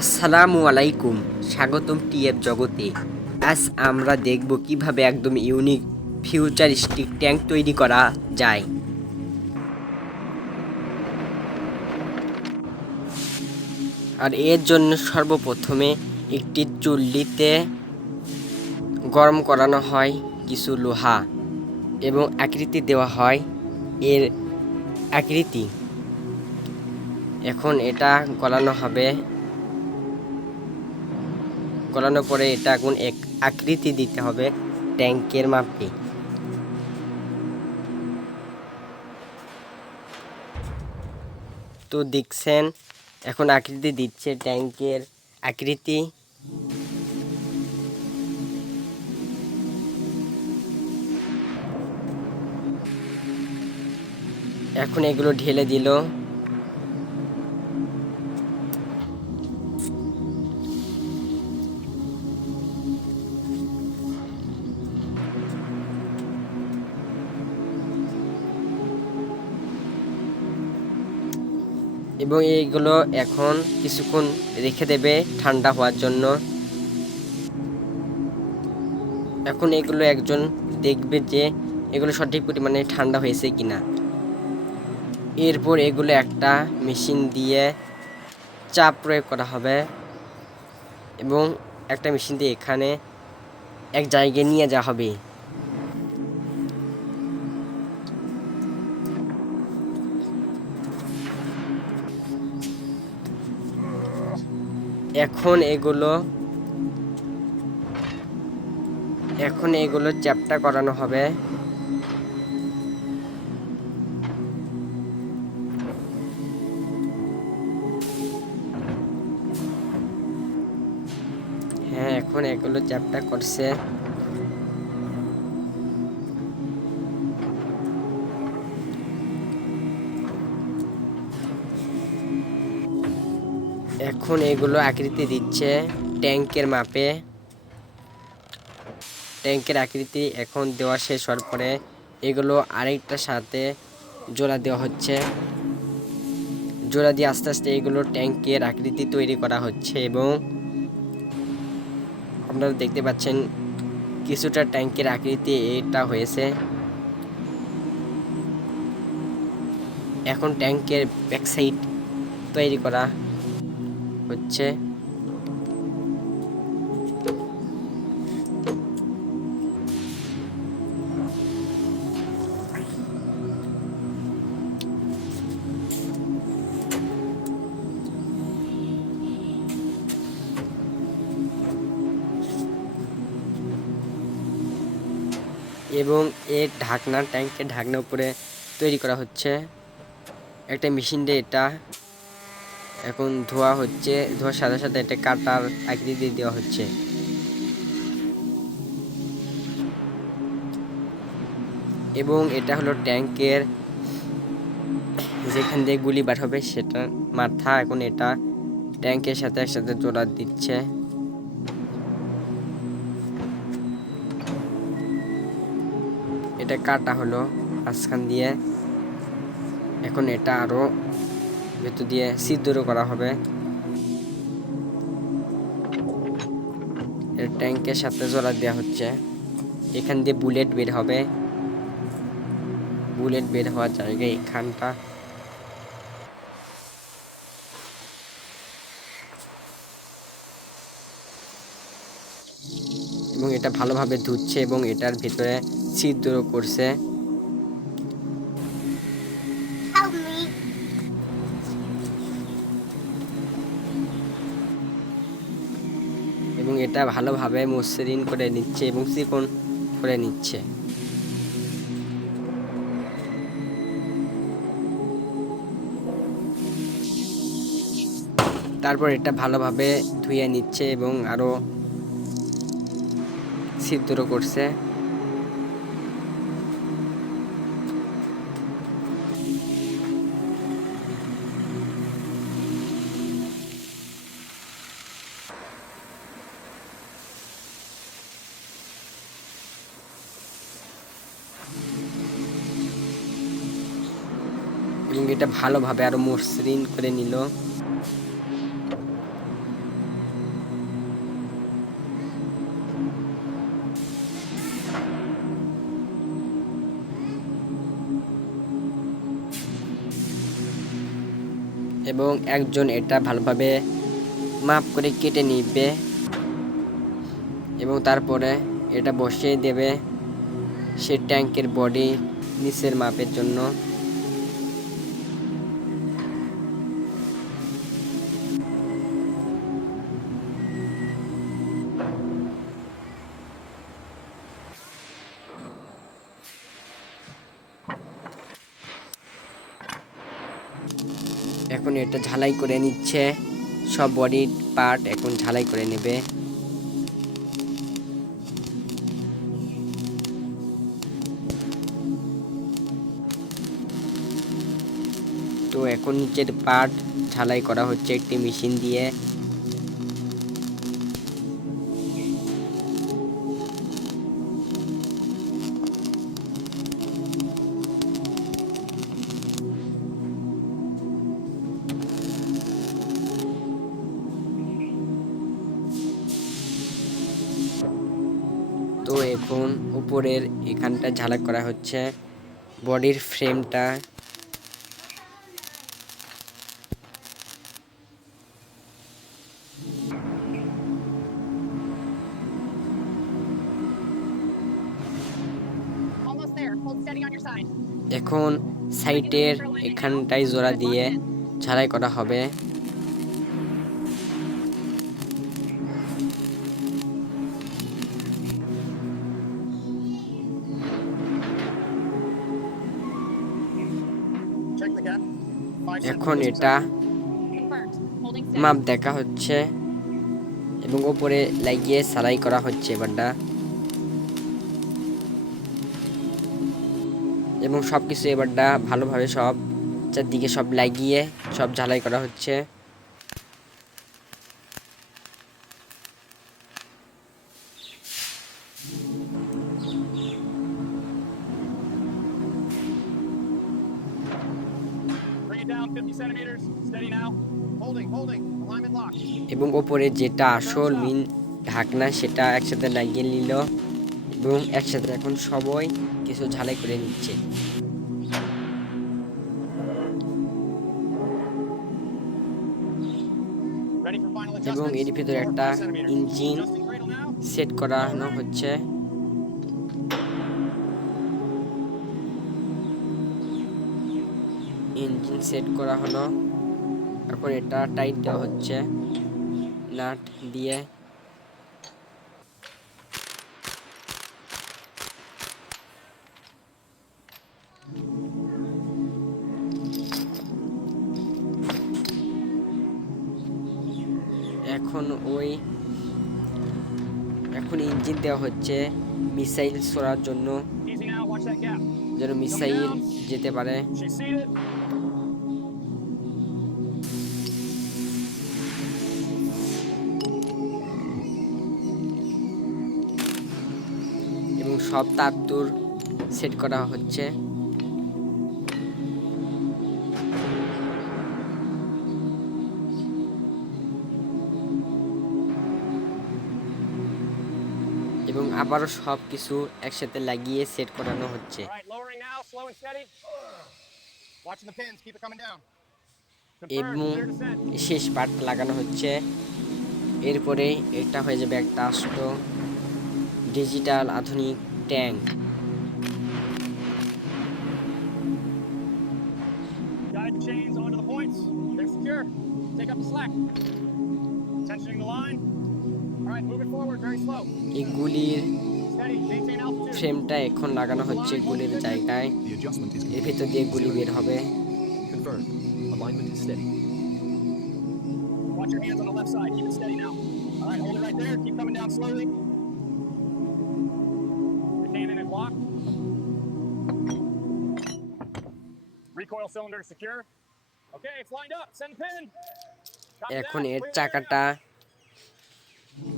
আসসালামু আলাইকুম, স্বাগতম টিএফ জগতে। আজ আমরা দেখব কিভাবে একদম ইউনিক ফিউচারিস্টিক ট্যাঙ্ক তৈরি করা যায়। আর এর জন্য সর্বপ্রথমে একটি চুল্লিতে গরম করানো হয় কিছু লোহা এবং আকৃতি দেওয়া হয় এর আকৃতি। এখন এটা গলানো হবে, গলানোর পরে এটা এখন এক আকৃতি দিতে হবে ট্যাঙ্কের মাপে। তো দেখছেন এখন আকৃতি দিচ্ছে ট্যাঙ্কের আকৃতি। এখন এগুলো ঢেলে দিল। এবং এইগুলো এখন কিছুক্ষণ রেখে দেবে ঠান্ডা হওয়ার জন্য। এখন এগুলো একজন দেখবে যে এগুলো সঠিক পরিমাণে ঠান্ডা হয়েছে কিনা। এরপর এগুলো একটা মেশিন দিয়ে চাপ প্রয়োগ করা হবে এবং একটা মেশিন দিয়ে এখানে এক জায়গায় নিয়ে যাওয়া হবে। এখন এগুলো চ্যাপ্টা করানো হবে। হ্যাঁ, এখন এগুলো চ্যাপ্টা করছে। এখন এগুলো আকৃতি দিচ্ছে ট্যাঙ্কের মাপে। ট্যাঙ্কের আকৃতি এখন দেওয়া শেষ হওয়ার পরে এগুলো আরেকটার সাথে জোড়া দেওয়া হচ্ছে। জোড়া দিয়ে আস্তে আস্তে এগুলো ট্যাঙ্কের আকৃতি তৈরি করা হচ্ছে এবং আপনারা দেখতে পাচ্ছেন কিছুটা ট্যাঙ্কের আকৃতি এটা হয়েছে। এখন ট্যাঙ্কের ব্যাক সাইড তৈরি করা হচ্ছে। এবং এর ঢাকনা ট্যাঙ্কের ঢাকনা উপরে তৈরি করা হচ্ছে একটা মেশিন দিয়ে। এটা এখন ধোয়া হচ্ছে, ধোয়ার সাথে সাথে এটা কাটার আকৃতি দেওয়া হচ্ছে। এবং এটা হলো ট্যাঙ্কের যেখান দিয়ে গুলি বার হবে সেটা মাথা। এখন এটা ট্যাঙ্কের সাথে একসাথে জোড়া দিচ্ছে। এটা কাটা হলো মাঝখান দিয়ে। এখন এটা আরো ভেতর দিয়ে ছিদ্র করা হবে। ট্যাঙ্কের সাথে জোড়া দেওয়া হচ্ছে। এখান দিয়ে বুলেট বের হবে। বুলেট বের হওয়ার জায়গায় এখানটা। এবং এটা ভালোভাবে ধুচ্ছে এবং এটার ভিতরে ছিদ্র করছে। এবং এটা ভালোভাবে মসৃণ করে নিচ্ছে এবং চিকন করে নিচ্ছে। তারপর এটা ভালোভাবে ধুয়ে নিচ্ছে এবং আরো ছিদ্র করছে। এবং এটা ভালোভাবে আরো মসৃণ করে নিল। এবং একজন এটা ভালোভাবে মাপ করে কেটে নিবে এবং তারপরে এটা বসিয়ে দেবে সে ট্যাঙ্কের বডি নিচের মাপের জন্য। এখন এটা ঝালাই করে নিচ্ছে, সব বডি পার্ট এখন ঝালাই করে নেবে। তো এখন নিচের পার্ট ঝালাই করা হচ্ছে একটি মেশিন দিয়ে। তো এখন উপরের এখানটা ঝালাই করা হচ্ছে বডির ফ্রেমটা। এখন সাইটের এখানটায় জোড়া দিয়ে ঝালাই করা হবে। এখন এটা মাপ দেখা হচ্ছে এবং উপরে লাগিয়ে সেলাই করা হচ্ছে এবারটা, এবং সবকিছু এবারটা ভালোভাবে সব চারদিকে সব লাগিয়ে সব ঝালাই করা হচ্ছে। এবং ওপরে যেটা আসল মিন ঢাকনা সেটা একসাথে লাগিয়ে নিল এবং একসাথে এখন সবাই কিছু ঝালাই করে নিচ্ছে। এবং এর ভিতরে একটা ইঞ্জিন সেট করানো হচ্ছে। ইঞ্জিন সেট করা হলো, এখন এটা টাইট দেওয়া হচ্ছে নাট দিয়ে। এখন ইঞ্জিন দেওয়া হচ্ছে মিসাইল ছোড়ার জন্য, যেন মিসাইল যেতে পারে। এবং সব তার সেট করা হচ্ছে। এবং আবারও সব কিছু একসাথে লাগিয়ে সেট করানো হচ্ছে। এবং শেষ পার্ট লাগানো হচ্ছে। এরপরে এটা হয়ে যাবে একটা আস্ত ডিজিটাল আধুনিক ট্যাঙ্ক। এই গুলির ফ্রেমটা এখন লাগানো হচ্ছে গুলির জায়গায়, এর ভিতর দিয়ে গুলি বের হবে। এখন এর চাকাটা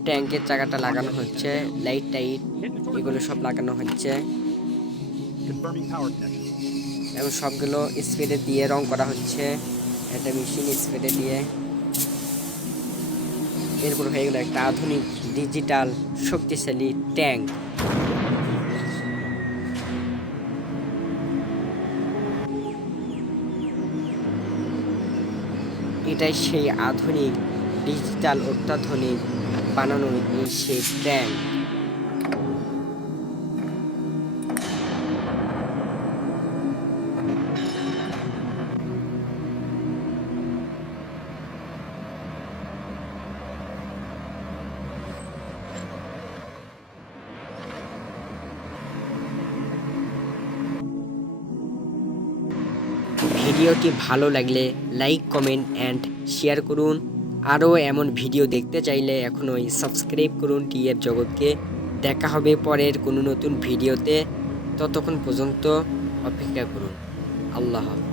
ট্যাঙ্কের চাকাটা লাগানো হচ্ছে, লাইট টাইট এগুলো সব লাগানো হচ্ছে এবং সবগুলো স্প্রে দিয়ে রং করা হচ্ছে একটা মেশিন স্প্রে দিয়ে। এরপর হয়ে গেল একটা আধুনিক ডিজিটাল শক্তিশালী ট্যাঙ্ক। এটাই সেই আধুনিক ডিজিটাল অত্যাধুনিক বানানো এই সেই ট্রেন। ভিডিওটি ভালো লাগলে লাইক, কমেন্ট অ্যান্ড শেয়ার করুন। আরও এমন ভিডিও দেখতে চাইলে এখনই সাবস্ক্রাইব করুন টিএফ জগৎকে। দেখা হবে পরের কোনো নতুন ভিডিওতে, ততক্ষণ পর্যন্ত অপেক্ষা করুন। আল্লাহ হাফেজ।